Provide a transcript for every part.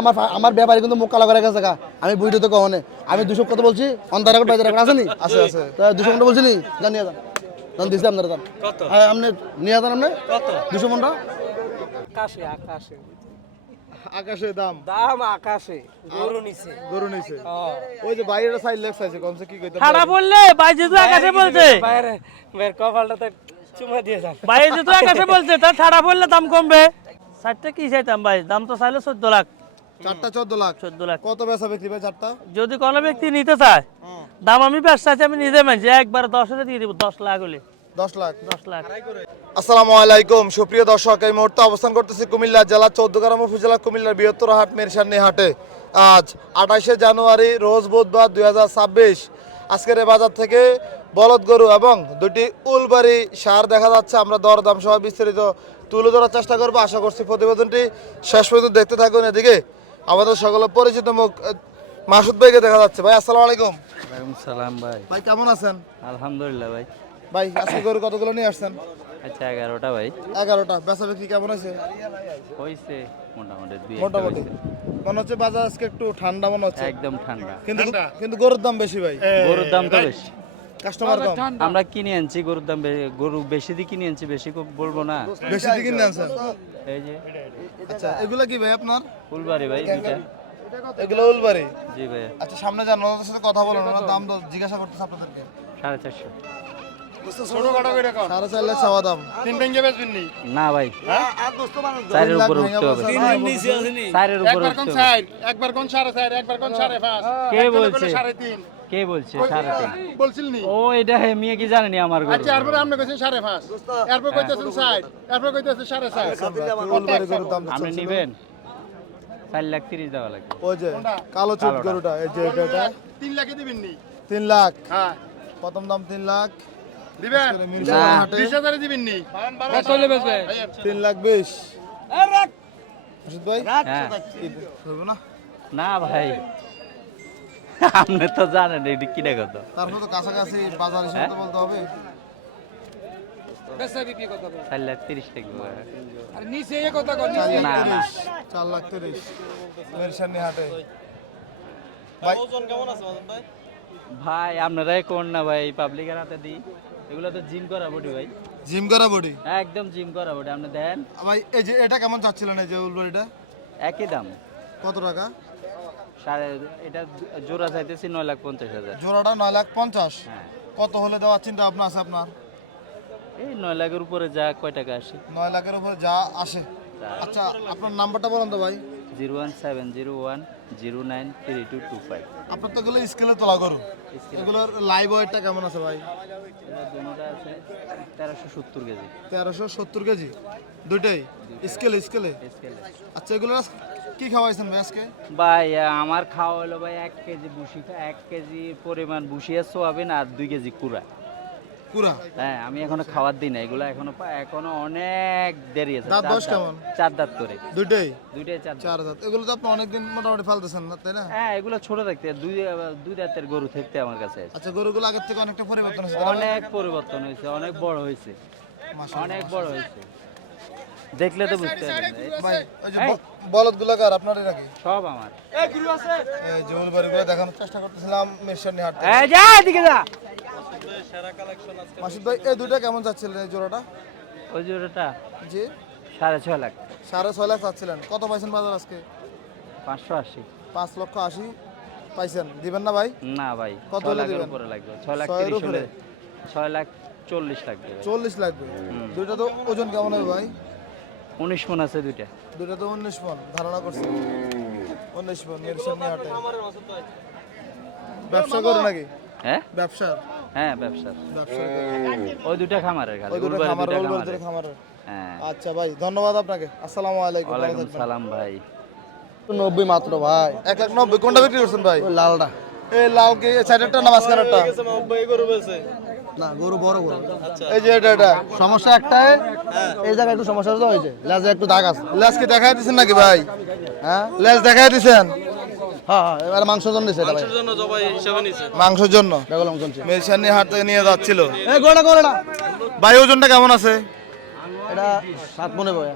আমার আমার ব্যাপারে কিন্তু মুখ কালা করে গেছে আমি বুঝতে তো কখনে আমি 200 কত বলছি অন্তর রেকর্ড বাইরে রেকর্ড আছে নি আছে আছে তা 200 মন বলছি নি জানিয়ে দাও দাম দিছি আপনারা দাম কত হ্যাঁ আপনি নিয়ে যান আপনি কত 200 মনটা আকাশে আকাশে আকাশে দাম দাম আকাশে গরু নিছে গরু নিছে ওই যে বাইরেটা সাইড লেগ সাইজে কমসে কি কইতে ঠাড়া বললে ভাই যেহেতু আকাশে বলছে বাইরে বের কপালটা তো চুমা দিয়ে যান ভাই যেহেতু আকাশে বলছে তার ঠাড়া বললে দাম কমবে 60টা কি চাইতাম ভাই দাম তো চাইলে 14 লাখ চারটা 14 লাখ 14 লাখ কত বেচা বিক্রি ভাই চারটা যদি কোনো ব্যক্তি নিতে চায় দাম আমি ব্যবসা আছে আমি নিজে মানছি একবার 10 দিয়ে দিব 10 লাখ হলে 10 লাখ 10 লাখ আসসালামু আলাইকুম সুপ্রিয় দর্শক এই মুহূর্তে অবস্থান করতেছি কুমিল্লা জেলা চৌদ্দগ্রাম উপজেলা কুমিল্লার বৃহত্তর হাট মেরসানি হাটে আজ 28 জানুয়ারি রোজ বুধবার 2026 আজকের এই বাজার থেকে বলদ গরু এবং দুটি উলবাড়ি সার দেখা যাচ্ছে আমরা দরদাম সহ বিস্তারিত তুলে ধরার চেষ্টা করবো আশা করছি প্রতিবেদনটি শেষ পর্যন্ত দেখতে থাকুন এদিকে আমাদের সকলের পরিচিত মুখ মাসুদ ভাইকে দেখা যাচ্ছে ভাই আসসালামু আলাইকুম ওয়ালাইকুম সালাম ভাই ভাই কেমন আছেন আলহামদুলিল্লাহ ভাই ভাই আজকে গরু কতগুলো নিয়ে আসছেন আচ্ছা 11টা ভাই 11টা বেচা বিক্রি কেমন হয়েছে হইছে মোটামুটি মোটামুটি মনে হচ্ছে বাজার আজকে একটু ঠান্ডা মনে হচ্ছে একদম ঠান্ডা কিন্তু কিন্তু গরুর দাম বেশি ভাই গরুর দাম তো বেশি কাস্টমার কম আমরা কিনে আনছি গরুর দাম গরু বেশি দিয়ে কিনে আনছি বেশি বলবো না বেশি দিকে কিনে আনছেন এই যে আচ্ছা এগুলা কি ভাই আপনার ফুলবাড়ি ভাই দুইটা এগুলো উলবাড়ি জি ভাই আচ্ছা সামনে যান ওনাদের সাথে কথা বলুন ওনার দাম জিজ্ঞাসা করতেছে আপনাদেরকে 450 4.5 লাখ চাওয়া দাম না ভাই চারের উপরে উঠতে হবে চারের উপরে উঠতে হবে একবার কোন 4.5 একবার কোন 5.5 কে বলছে 3.5 কে বলছে 3.5 বলছিলনি ও এটা মেয়ে কি জানেনি আমার গরু আচ্ছা এরপর আপনি কইছেন 5.5 এরপর কইতেছেন 60 এরপর কইতেছেন 4.5 উলবাড়ি গরুর দাম আপনি নিবেন 4,30,000 দেওয়া লাগবে ওই যে কালো চুট গরুটা এই যে এটা 3 লাখে দিবেন নি 3 লাখ হ্যাঁ প্রথম দাম 3 লাখ দিবেন মিরপুর হাটে 20,000 দিবেন নি চলে বেচবে 3 লাখ 20 মাসুদ ভাই হ্যাঁ করবো না না ভাই আপনি তো জানেন এটা কিনা কত তারপর তো কাছাকাছি বাজার হিসেবে তো বলতে হবে বেচা বিক্রি কত 4,30,000 টাকা আর নিচে এই কথা কর না না 4 লাখ 30 মেরসানি হাটে ভাই ভাই আপনারাই কোন না ভাই পাবলিকের হাতে দিই এগুলো তো জিম করা বডি ভাই জিম করা বডি একদম জিম করা বডি আপনি দেন ভাই এই যে এটা কেমন চাচ্ছিলেন এই যে উলবাড়িটা একই দাম কত টাকা এটা জোড়া চাইতেছি 9,50,000 জোড়াটা 9 লাখ 50 হ্যাঁ কত হলে দেওয়ার চিন্তা ভাবনা আছে আপনার এই 9 লাখের উপরে যা কয় টাকা আসে 9 লাখের উপরে যা আসে আচ্ছা আপনার নাম্বারটা বলেন তো ভাই 01701093225 আপনার তো এগুলো স্কেলে তোলা করুন এগুলোর লাইভ ওয়েটটা কেমন আছে ভাই দুটোটা আছে 1370 কেজি 1370 কেজি দুইটাই স্কেলে স্কেলে স্কেলে আচ্ছা এগুলো কি খাওয়াইছেন ভাই আজকে ভাই আমার খাওয়া হলো ভাই 1 কেজি ভুসি 1 কেজি পরিমাণ ভুসি আর সোয়াবিন আর 2 কেজি কুড়া পুরা হ্যাঁ আমি এখনো খাওয়ার দিই না এগুলো এখনো অনেক দেরি আছে দাঁত বয়স কেমন? 4 দাঁত করে দুইটাই দুইটাই 4 দাঁত 4 দাঁত এগুলো তো আপনি অনেকদিন মোটামুটি ফালতেছেন না তাই না হ্যাঁ এগুলো ছোট থাকতে দুই দাঁতের গরু থাকতে আমার কাছে আছে। আচ্ছা গরুগুলো আগের থেকে অনেকটা পরিবর্তন হয়েছে অনেক পরিবর্তন হয়েছে অনেক বড় হয়েছে মাশাআল্লাহ। অনেক বড় হয়েছে দেখলে তো বুঝতে পারবেন ভাই ওই যে বলদগুলো কার আপনারই নাকি সব আমার এই যে উলবাড়িগুলো দেখানোর চেষ্টা করতেছিলাম মিরসানি হাট থেকে। এই যা এদিকে যা মাসুদ ভাই এই দুইটা কেমন চাচ্ছিলেন এই জোড়াটা ওই জোড়াটা জি 6.5 লাখ 6.5 লাখ চাচ্ছিলেন কত পাইছেন বাজার আজকে 580 5,80,000 পাইছেন দিবেন না ভাই না ভাই কত 6 হলে লাখের দিবেন? উপরে লাগবে 6 লাখ 6 এর 30 উপরে? হলে 6 লাখ 40 লাগবে ভাই। 40 লাগবে দুইটা তো ওজন কেমন হবে ভাই 19 মণ আছে দুইটা দুইটা তো 19 মণ ধারণা করছি 19 মণ মিরসানি হাটে ব্যবসা করে নাকি হ্যাঁ ব্যবসা হ্যাঁ ব্যবসা ব্যবসা করে। ওই দুইটা খামারের খালি ওই দুটো উলবাড়ি খামার দুইটা ওলবাড়ি খামারের। দুটো খামারের হ্যাঁ আচ্ছা ভাই ধন্যবাদ আপনাকে আসসালামু আলাইকুম ভালো ওয়ালাইকুম থাকবেন। সালাম ভাই 90 মাত্র ভাই 1,90,000 কোনটা বিক্রি করছেন ভাই ওই লালটা এই লাউ কি সাইডেরটা না মাঝখানেরটা না গরু বড় গরু এই যে এটা সমস্যা একটাই এই জায়গায় একটু সমস্যা তো হয়েছে লেজে একটু দাগ আছে লেজ কি দেখাই দিছেন নাকি ভাই হ্যাঁ লেজ দেখাই দিছেন হ্যাঁ হ্যাঁ এবার মাংসের জন্য নিছে এটা ভাই মাংসের জন্য বেগল মাংস নিছে মিরসানি হাট থেকে নিয়ে যাচ্ছিল এই গোড়া গোড়া ভাই ওজনটা কেমন আছে এটা 7 মনে বয়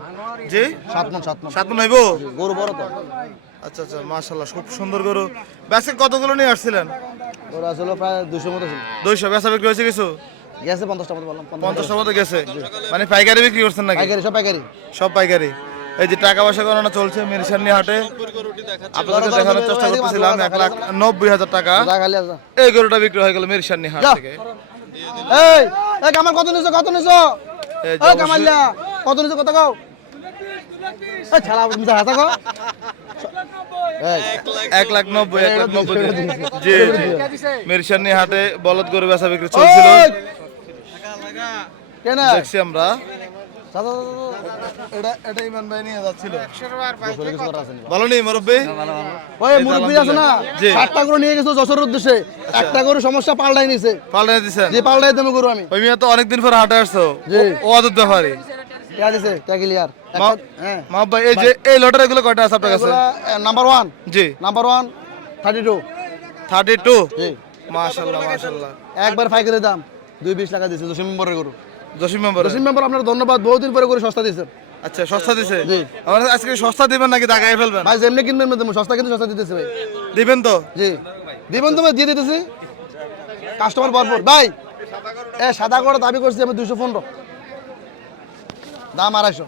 জি 7 মন 7 মন 7 মণ হইব গরু বড় তো আচ্ছা আচ্ছা, মাশাআল্লাহ, খুব সুন্দর গরু। ব্যাসকে কতগুলো নিয়ে আসছিলেন? ওরা আসলে প্রায় 200 মতো ছিল 200। বেচা বিক্রি হয়েছে কিছু? গেছে 50টা মতো বললাম 50টার মতো গেছে। মানে পাইকারি বিক্রি করছেন নাকি? পাইকারি সব পাইকারি। সব পাইকারি। এই যে টাকা পয়সা গণনা চলছে মিরসানি হাটে, আপনাদের দেখানোর চেষ্টা করতেছিলাম। 1,90,000 টাকা যা খালি আছে এই গরুটা বিক্রি হয়ে গেল মিরসানি হাট যা। থেকে। এই এই কামাল কত নিছো কত নিছো? এই যে এই কামালিয়া কত নিছো কত গাও? এই ছাড়া তুমি হাতা গো। এই 1,90,000 জি জি। মিরসানি হাটে বলদ গরু বেচা বিক্রি চলছিল, কেন দেখছি আমরা। দাদা এটা ইমান ভাই নিয়ে যাচ্ছিল, দাদা কিছু করার আছে নি বলো নি মুরব্বী? ওই মুরব্বি আছে না জি। 7টা গরু নিয়ে গেছে যশোরের উদ্দেশ্যে, একটা গরু সমস্যা পাল্টাই নিছে। পাল্টে দিছেন? যে পাল্টাই দেবো গরু আমি। ওই মিয়া তো অনেকদিন পর হাটে আসছো, জি। ও অদ্ভুত ব্যাপারই। কে দিছে কে ক্লিয়ার হ্যাঁ মা ভাই, এই যে এই লটার এগুলো কয়টা আছে আপনার কাছে? নাম্বার 1 জি। নাম্বার 1 32 32। জি মাশাআল্লাহ মাশাআল্লাহ। একবার পাইকারি দাম 220 টাকা দিছে জসিম মেম্বারের গরু। জসিম মেম্বার। জসিম মেম্বার আপনার ধন্যবাদ, বহুদিন পরে গরু সস্তা দিয়েছেন। আচ্ছা, সস্তা দিছে? জি। আমার আজকে সস্তা দিবেন নাকি দাগায় ফেলবেন? ভাই যেমনি কিনবেন দেবো, সস্তা কিন্তু সস্তা দিতেছে ভাই। দিবেন তো? জি দিবেন তো ভাই, দিয়ে দিতেছি, কাস্টমার ভরপুর ভাই। সাদা করে দাবি করছি আমি 215, দাম 250।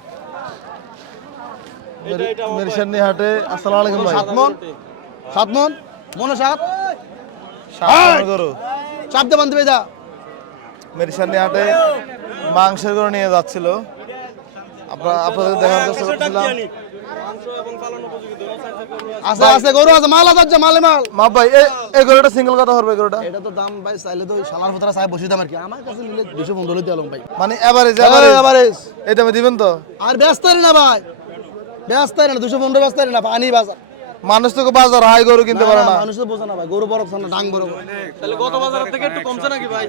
মিরসানি হাটে। আসসালামু আলাইকুম ভাই। 7 মন 7 মন মনে 7 সাত গরু চাপ দে বান্ধবে যা। মিরসানি হাটে মাংসের গরু নিয়ে যাচ্ছিল, আপনাদের দেখার চেষ্টা করতেছিলাম। আছে আছে গরু আছে, মাল আছে, মালে মাল। মা ভাই, এই গরুটা সিঙ্গেল কত হবে গরুটা? এটা তো দাম ভাই চাইলে তো শালার ভতরা সাহেব বসে দাম আর কি, আমার কাছে নিলে 215 লইতে আলম ভাই। মানে এভারেজ এভারেজ এই দামে দিবেন তো? আর ব্যস্ত না ভাই, ব্যস্ত না, 215 ব্যস্ত না, পানি বাজার। মানুষ তো বাজার হাই গরু কিনতে পারে না। মানুষ তো বোঝে না ভাই, গরু বড় না, ডাং বড়। তাহলে গত বাজার থেকে একটু কমছে নাকি ভাই?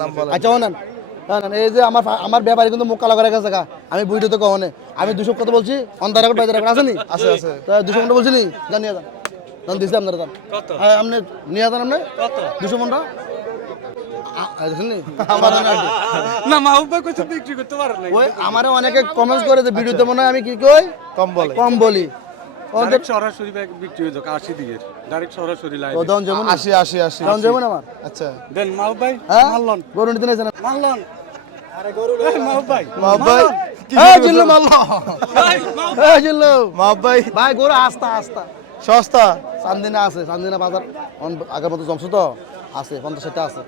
দাম বলে। আচ্ছা ওনান এই যে আমার ব্যাপারে কিন্তু মুখ কালো করে গেছে গা, আমি বুঝতে তো কখনে আমি 200 কত বলছি, অন্তর রেকর্ড বাজার রেকর্ড আছে নি? আছে আছে। তা 215 বলছি নি, জানিয়ে দাম দাম দিছি আপনার দাম কত? হ্যাঁ আপনি নিয়ে যান, আপনি কত? 215 না মাহবুব ভাই কইছে বিক্রি করতে পারে না। ওই আমারে অনেকে কমেন্টস করে যে ভিডিওতে মনে হয় আমি কি কই কম বলে। কম বলি। ওদের ডাইরেক্ট সরাসরি ব্যাগ বিক্রি হয়ে যাক 80 দিকে, ডাইরেক্ট সরাসরি লাইন। ও দাম যেমন 80 80 80। দাম যেমন আমার আচ্ছা দেন মাহবুব ভাই, হ্যাঁ মারলন গরু নিতে নাইছেন মারলন। আরে গরু মাহবুব ভাই, মা ভাই কি এই জিল্লু মাল্লো ভাই মাহবুব এই জিল্লু মা ভাই ভাই গরু আস্তা আস্তা সস্তা। চান্দিনা আছে, চান্দিনা বাজার আগের মতো জমছো তো আছে, 50-60 আছে।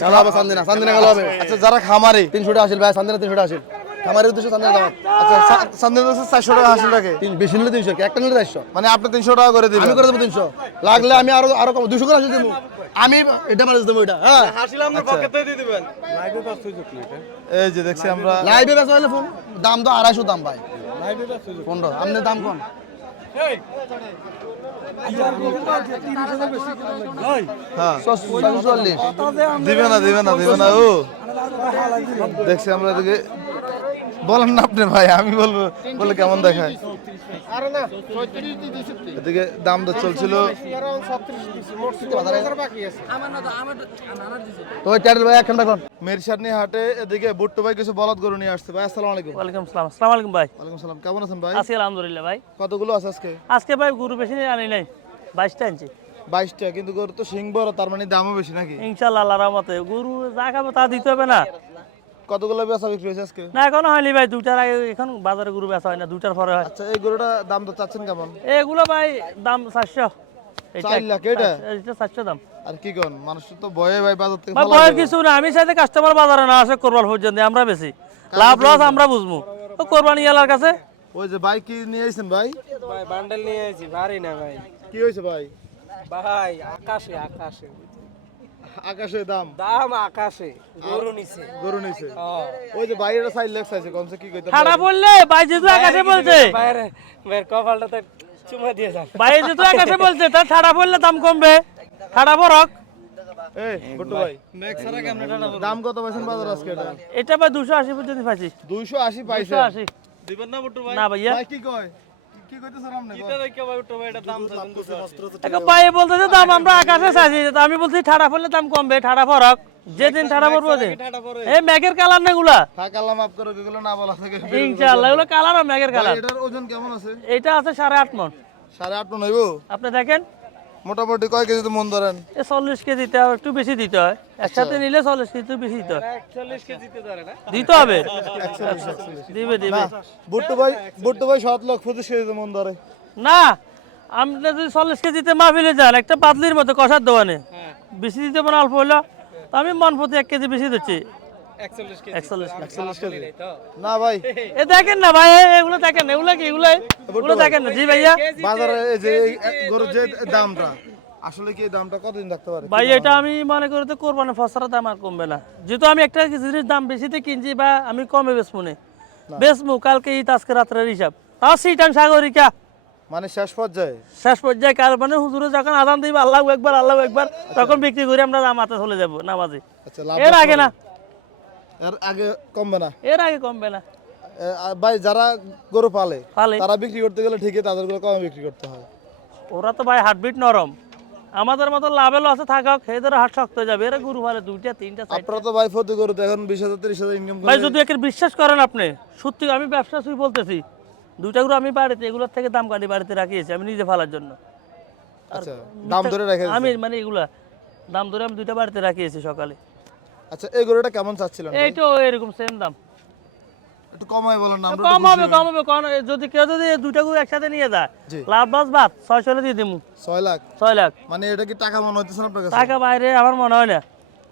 গেল হবে চান্দিনা, চান্দিনা গেল হবে। আচ্ছা, যারা খামারি 300 টাকা আসিল ভাই, চান্দিনা 300 টাকা আসিল, খামারের উদ্দেশ্যে চান্দিনা দাম আচ্ছা সামনে 400 টাকা হাসিল রাখে, বেশি নিলে 300, একটা নিলে 400, মানে আপনি 300 টাকা করে দিবেন? আমি করে দেবো 300, লাগলে আমি আরো আরো কম 200 করে আসিল দেবো আমি, এটা মানে দেবো এটা। হ্যাঁ হাসিলাম না পকেটে দিয়ে দিবেন। লাইভে তো সুযোগ নেই এটা। এই যে দেখছি আমরা। লাইভে বেচা হলে ফোন দাম তো 250 দাম ভাই, লাইভে তো সুযোগ। 15 আপনি দাম কোন এই ওই হ্যাঁ 44 দিবে না দিবে না দিবে না। ও দেখছি আমরা এদিকে। বলেন না আপনি ভাই, আমি বলবো বলে কেমন দেখায়। আরে না 34 দি দিছি এদিকে দাম দর চলছিল। 36 দিছি মোট 5000 বাকি আছে। তো ওই ট্যাডেল ভাই এখন দেখুন মিরসানি হাটে এদিকে বুট্টু ভাই কিছু বলদ গরু নিয়ে আসছে। ভাই আসসালামু আলাইকুম। ওয়ালাইকুম সালাম। আসসালামু আলাইকুম ভাই। ওয়ালাইকুম সালাম, কেমন আছেন ভাই? আছি আলহামদুলিল্লাহ ভাই। কতগুলো আছে আজকে? আজকে ভাই গরু বেশি আনি নাই, 22টা আনছি 22টা, কিন্তু গরু তো সিং বড়, তার মানে দামও বেশি নাকি? ইনশাআল্লাহ আল্লাহর রহমতে। গরু যা খাবো তা দিতে হবে না। কতগুলো বেচা বিক্রি হয়েছে আজকে? না এখনো হয়নি ভাই, 2টার আগে, এখন বাজারে গরু বেচা হয় না, 2টার পরে হয়। আচ্ছা, এই গরুটা দাম তো চাচ্ছেন কেমন? এগুলো ভাই দাম 400। 4 লাখ এটা? এটা 400 দাম আর কি কোন, মানুষ তো ভয়ে ভাই বাজার থেকে ভাই। ফালাই ভয়ের দেবে। কিছু না, আমি চাইতে কাস্টমার বাজারে না আসে, কোরবান পর্যন্ত আমরা বেশি লাভ লস আমরা বুঝবো, তো কোরবানি এলার কাছে। ওই যে ভাই কি নিয়ে আইছেন ভাই? ভাই বান্ডেল নিয়ে আইছি, ভারী না ভাই। কি হয়েছে ভাই? ভাই আকাশে আকাশে আকাশে দাম, দাম আকাশে, গরু নিছে। গরু নিছে। হ্যাঁ ওই যে ভাই এটা 4 লাখ চাইছে, কমসে কি কইতে ঠাড়া পড়লে ভাই যেহেতু আকাশে বলছে, বাইরে বের কপালটা তো চুমা দিয়ে যান। ভাই যেহেতু আকাশে বলছে তার ঠাড়া পড়লে দাম কমবে, ঠাড়া পড়ক। এই বুট্টু ভাই, দাম কত পাইছেন বাজার আজকে এটা? এটা ভাই 280 পর্যন্ত পাইছি। 280 পাইছে। 280 দিবেন না বুট্টু ভাই? না ভাইয়া, ভাই কি কয়, কি কইতেছেন আপনি? এটা দেখে ভাই বুট্টু ভাই এটা দাম চাইছেন 280। এখন ভাই বলতেছে দাম আমরা আকাশে চাইছি, তো আমি বলছি ঠাড়া পড়লে দাম কমবে, ঠাড়া পড়ক, যেদিন ঠাড়া পড়বো দিন। এই ম্যাগের কালার না এগুলা, থাক আল্লাহ মাফ করো, এগুলো না বলা থেকে। ইনশাআল্লাহ এগুলো কালার আর ম্যাগের ভাই কালার। এটার ওজন কেমন আছে? এটা আছে 8.5 মণ। 8.5 মন হইব আপনি দেখেন মোটামুটি কয় কেজি তো মন ধরেন? 40 কেজি দিতে হবে, একটু বেশি দিতে হয়, একসাথে নিলে 40 কেজি বেশি দিতে হয়, 41 কেজিতে ধরে না দিতে হবে, দিবে দিবে। বুট্টু ভাই 7 লাখ 25 কেজি তো মন ধরে। না আপনি যদি 40 কেজিতে মাহফিলে যান একটা পাতলির মতো কষার দোকানে বেশি দিতে পারেন অল্প হইলো, তো আমি মন প্রতি 1 কেজি বেশি দিচ্ছি 41 কেজি 41 কেজি। না ভাই এ দেখেন না ভাই, এগুলো দেখেন, এগুলো কি এগুলো দেখেন না জি ভাইয়া। বাজারে এই যে এই গরুর যে দামটা আসলে কি এই দামটা কতদিন থাকতে পারে? ভাই এটা আমি মনে করি তো কোরবানি ফসলের দাম আর কমবে না, যেহেতু আমি একটা জিনিস দাম বেশিতে কিনছি বা আমি কমে বেচমু কালকে ঈদ আজকে রাত্রের হিসাব, তাও সিটান সাগরিকা মানে শেষ পর্যায়ে শেষ পর্যায়ে কাল মানে হুজুরে যখন আজান দিবে আল্লাহু একবার তখন বিক্রি করে আমরা জামাতে চলে যাব নামাজে, আচ্ছা লাভ এর আগে না, এর আগে কমবে না। এর আগে কমবে না। ভাই যারা গরু পালে পালে। তারা বিক্রি করতে গেলে ঠিকই তাদেরগুলো কমে বিক্রি করতে হয়। ওরা তো ভাই হার্টবিট নরম, আমাদের মতো লাভে লসে থাকক এদের হাট শক্ত হয়ে যাবে, এরা গরু পালে 2টা 3টা 4টা। আপনারা তো ভাই প্রতি গরুতে এখন 20,000 30,000 ইনকাম ভাই করে। যদি একে বিশ্বাস করেন আপনি, সত্যি আমি ব্যবসা শুরু বলতেছি, 2টা গরু আমি বাড়িতে এগুলোর থেকে দাম কাটি বাড়িতে রাখিয়েছি আমি নিজে ফালার জন্য। আচ্ছা দাম ধরে রেখে আমি মানে এগুলা দাম ধরে আমি 2টা বাড়িতে রাখিয়েছি সকালে। আচ্ছা এই গরুটা কেমন চাচ্ছিলেন? এইটাও এরকম সেম দাম, একটু কমাই বলেন না আমরা কম হবে কারণ যদি কেউ যদি 2টা গরু একসাথে নিয়ে যায় জি। লাভ লস বাদ 600 হলে দিয়ে দিমু 6 লাখ। 6 লাখ মানে এটা কি টাকা মনে হইতেছে না আপনার কাছে? টাকা বাইরে আমার মনে হয় না,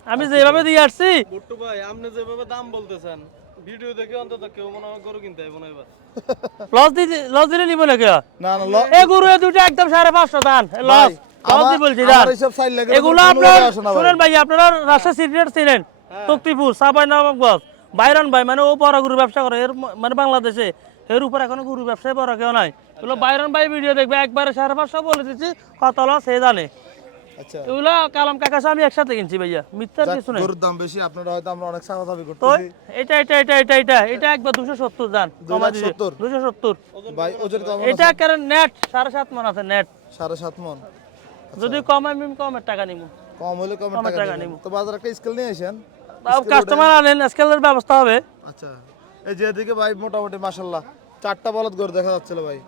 আমি যেভাবে দিয়ে আসছি বুট্টু ভাই আপনি যেভাবে দাম বলতেছেন ভিডিও দেখে অন্তত কেউ মনে হয় গরু কিনতে আইব না এবার লস দিলে নিব না কেউ। না না এই গরু এই 2টা একদম 550 দান লস লস দি বলছি দান। আমার এইসব 4 লাখ এগুলো আপনার শুনেন ভাই, আপনারা রাজশাহী সিরিয়ার ছিলেন তক্তিপুর সাবাই নবাবগঞ্জ বাইরন ভাই মানে ও বড় গরু ব্যবসা করে এর মানে বাংলাদেশে এর উপর এখনো গরু ব্যবসায় বড় কেউ নাই, এগুলো বাইরন ভাই ভিডিও দেখবে একবারে 550 বলে দিচ্ছি কত লস সে জানে। আচ্ছা এগুলো কালাম কাকা আমি একসাথে কিনছি ভাইয়া, মিথ্যার কিছু নেই। গরুর দাম বেশি আপনারা হয়তো আমরা অনেক চাওয়া দাবি তো করতেছি। এটা একবার 270 দান কমা দিছে 270। ভাই ওজন কম এটা কারণ নেট 7.5 মন আছে নেট, 7.5 মন। যদি কম আমি কমের টাকা নিব, কম হলে কম কমের টাকা টাকা দিবেন। নিব। তো বাজার একটা স্কেল নিয়ে আসেন। কাস্টমার আনেন স্কেলের ব্যবস্থা হবে। আচ্ছা এই যে এদিকে ভাই মোটামুটি মাশাআল্লাহ 4টা বলদ গরু দেখা যাচ্ছিল ভাই,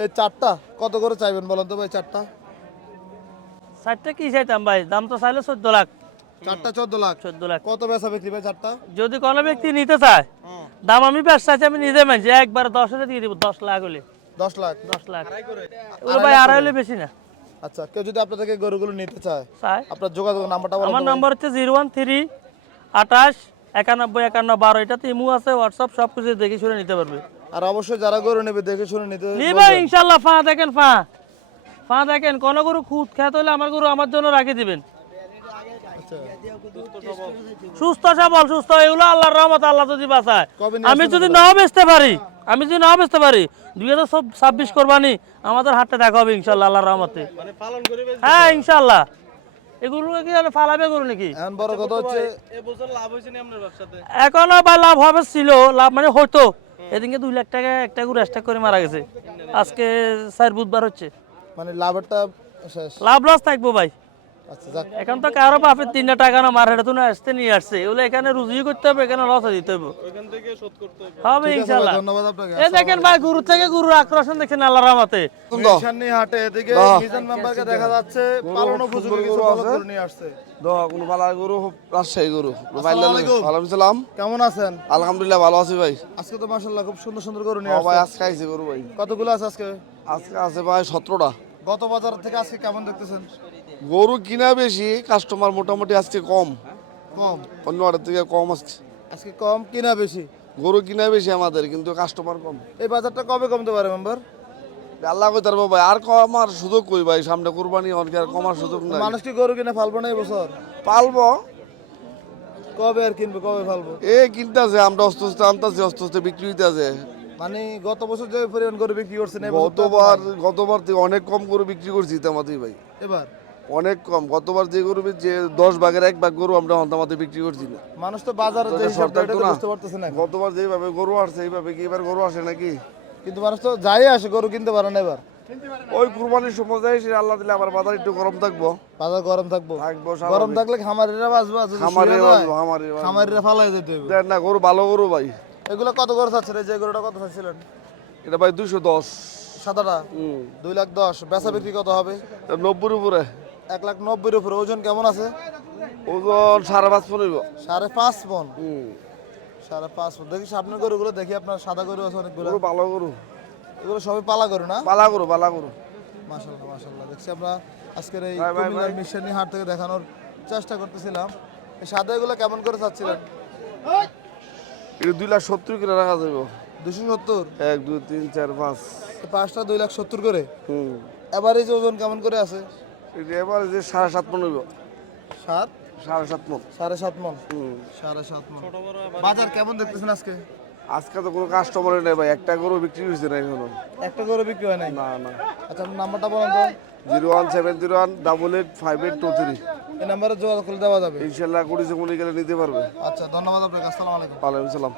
এই 4টা কত করে চাইবেন বলেন তো ভাই? 4টা 60টা কি চাইতাম ভাই, দাম তো চাইলে 14 লাখ। 4টা 14 লাখ। 14 লাখ কত বেচা বিক্রি ভাই 4টা? যদি কোনো ব্যক্তি নিতে চায় দাম আমি ব্যবসা চাইছি আমি নিজে মানছি একবার 10 হলে দিয়ে দিব, 10 লাখ হলে 10 লাখ। 10 লাখ ওগুলো ভাই আড়াই হলে বেশি না। আচ্ছা কেউ যদি আপনার থেকে গরুগুলো নিতে চায় চাই আপনার যোগাযোগ নাম্বারটা বলেন। আমার নাম্বার হচ্ছে 013 28 91 51 12, এটাতে ইমো আছে হোয়াটসঅ্যাপ সব কিছু দেখে শুনে নিতে পারবে। আর অবশ্যই যারা গরু নেবে দেখে শুনে নিতে নিবে ইনশাআল্লাহ। দেখেন ফা দেখেন, কোন গরু খুদ খেতে হলে আমার গরু আমার জন্য রাখি দিবেন। সুস্থ সবল সুস্থ এগুলো আল্লাহর রহমত, আল্লাহ যদি বাঁচায়। কবে নিয়ে আমি যদি নাও বেচতে পারি 2026 কোরবানি আমাদের হাটে দেখা হবে ইনশাআল্লাহ আল্লাহর রহমতে। মানে পালন করে হ্যাঁ ইনশাআল্লাহ। এগুলো কি ফালাবে গরু নাকি? এখন বড় কথা হচ্ছে এবছর লাভ হইছে নি আপনার ব্যবসাতে? এখনো বা লাভ হবে ছিল, লাভ মানে হয়তো এদিকে 2 লাখ টাকা একটা গরু স্ট্যাক করে মারা গেছে, আজকে 4 বুধবার হচ্ছে, মানে লাভেরটা শেষ। লাভ লস থাকবো ভাই। আচ্ছা যাক এখন তো কারো বাপের 3টা টাকা না মার হেঁটে তো আসতে নিয়ে আসছে, এগুলো এখানে রুজি করতে হবে, এখানে লস দিতে হবে ওইখান থেকে শোধ করতে হবে। হবে ঠিক আছে ভাই, ইনশাআল্লাহ। ধন্যবাদ আপনাকে। এই দেখেন ভাই গরু থেকে গরুর আকর্ষণ দেখছেন আল্লাহর রহমতে। মিশানি হাটে এদিকে মিজান মেম্বারকে দেখা যাচ্ছে পালন উপযোগী কিছু বলদ গরু নিয়ে আসছে। কোনো বালা গরু রাজশাহী গরু আসসালামু আলাইকুম। ওয়ালাইকুম সালাম। কেমন আছেন? আলহামদুলিল্লাহ ভালো আছি ভাই। আজকে তো মাশাআল্লাহ খুব সুন্দর সুন্দর গরু নিয়ে ভাই আসছে। আজকে আইছে গরু ভাই, কতগুলো আছে আজকে? আজকে আছে ভাই 17টা। গত বাজার থেকে আজকে কেমন দেখতেছেন? গরু কিনা বেশি, কাস্টমার মোটামুটি আজকে কম, কম। অন্য হাটের থেকে কম আজকে। আজকে কম কিনা বেশি? গরু কিনা বেশি আমাদের, কিন্তু কাস্টমার কম। এই বাজারটা কবে কমতে পারে মেম্বার? আল্লাহ কই তার ভাই, আর কমার সুযোগ কই ভাই, সামনে কুরবানি অনেক, আর কমার সুযোগ নাই। মানুষ কি গরু কিনে ফালবো না এই বছর? পালবো, কবে আর কিনবে, কবে ফালবো? এ কিনতেছে, আমরা অস্তে অস্তে আনতেছি, অস্তে অস্তে বিক্রি হইতেছে। মানে গত বছর যে পরিমাণ গরু বিক্রি করছেন এই বছর তো গতবার থেকে অনেক কম গরু বিক্রি করছি তামাতেই ভাই, এবার অনেক কম। গতবার যে গরু যে 10 ভাগের 1 ভাগ গরু আমরা হন্তামাতে বিক্রি করছি না। মানুষ তো বাজারে যে হিসাব দেয় এটা তো বুঝতে পারতেছে না। গতবার যেভাবে গরু আসছে এইভাবে কি এবার গরু আসে নাকি? কিন্তু মানুষ তো যাই আসে গরু কিনতে পারে না এবার। ওই কুরবানির সময় যাই সে আল্লাহ দিলে আবার বাজার একটু গরম থাকবো, বাজার গরম থাকবো। থাকবো গরম থাকলে খামারিরা বাঁচবে, আর যদি শুয়ে যায়, খামারে খামারিরা ফালাই যেতে হবে। দেন না, গরু ভালো গরু ভাই। এগুলো কত করে চাচ্ছেন? এই যে গরুটা কত চাচ্ছিলেন? এটা ভাই 210। সাদাটা 2,10,000 বেচা বিক্রি কত হবে? 90 উপরে 1,90,000 উপরে। ওজন কেমন আছে? ওজন 5.5 পড়িব 5.5 মণ। 5.5 মণ। দেখি সামনের গরুগুলো দেখি, আপনার সাদা গরু আছে অনেকগুলো। গরু ভালো গরু এগুলো সবই পালা গরু না? পালা গরু মাশাআল্লাহ মাশাআল্লাহ। দেখছি আমরা আজকের এই ভাই, ভাই, কুমিল্লার ভাই। মিশনী হাট থেকে দেখানোর চেষ্টা করতেছিলাম। এই সাদা এগুলো কেমন করে চাচ্ছিলেন? এটা 2,70,000 করে রাখা যাবে 270। 1 2 3 4 5 এই পাঁচটা 2,70,000 করে। এভারেজ ওজন কেমন করে আছে? এটা এবার যে 7.5 মণ হইব 7 7.5 মণ 7.5 মণ। 7.5 মণ। বাজার কেমন দেখতেছেন আজকে? আজকে তো কোনো কাস্টমারই নেই ভাই, একটা গরু বিক্রি হয়েছে না এখনো। একটা গরু বিক্রি হয় নাই? না না। আচ্ছা, আপনার নাম্বারটা বলেন তো। 01701 এই নাম্বারে যোগাযোগ করে দেওয়া যাবে। 885823। ইনশাল্লাহ কুড়ি জমনি গেলে নিতে পারবে। আচ্ছা, ধন্যবাদ আপনাকে। আসসালামু আলাইকুম। ওয়ালাইকুম সালাম।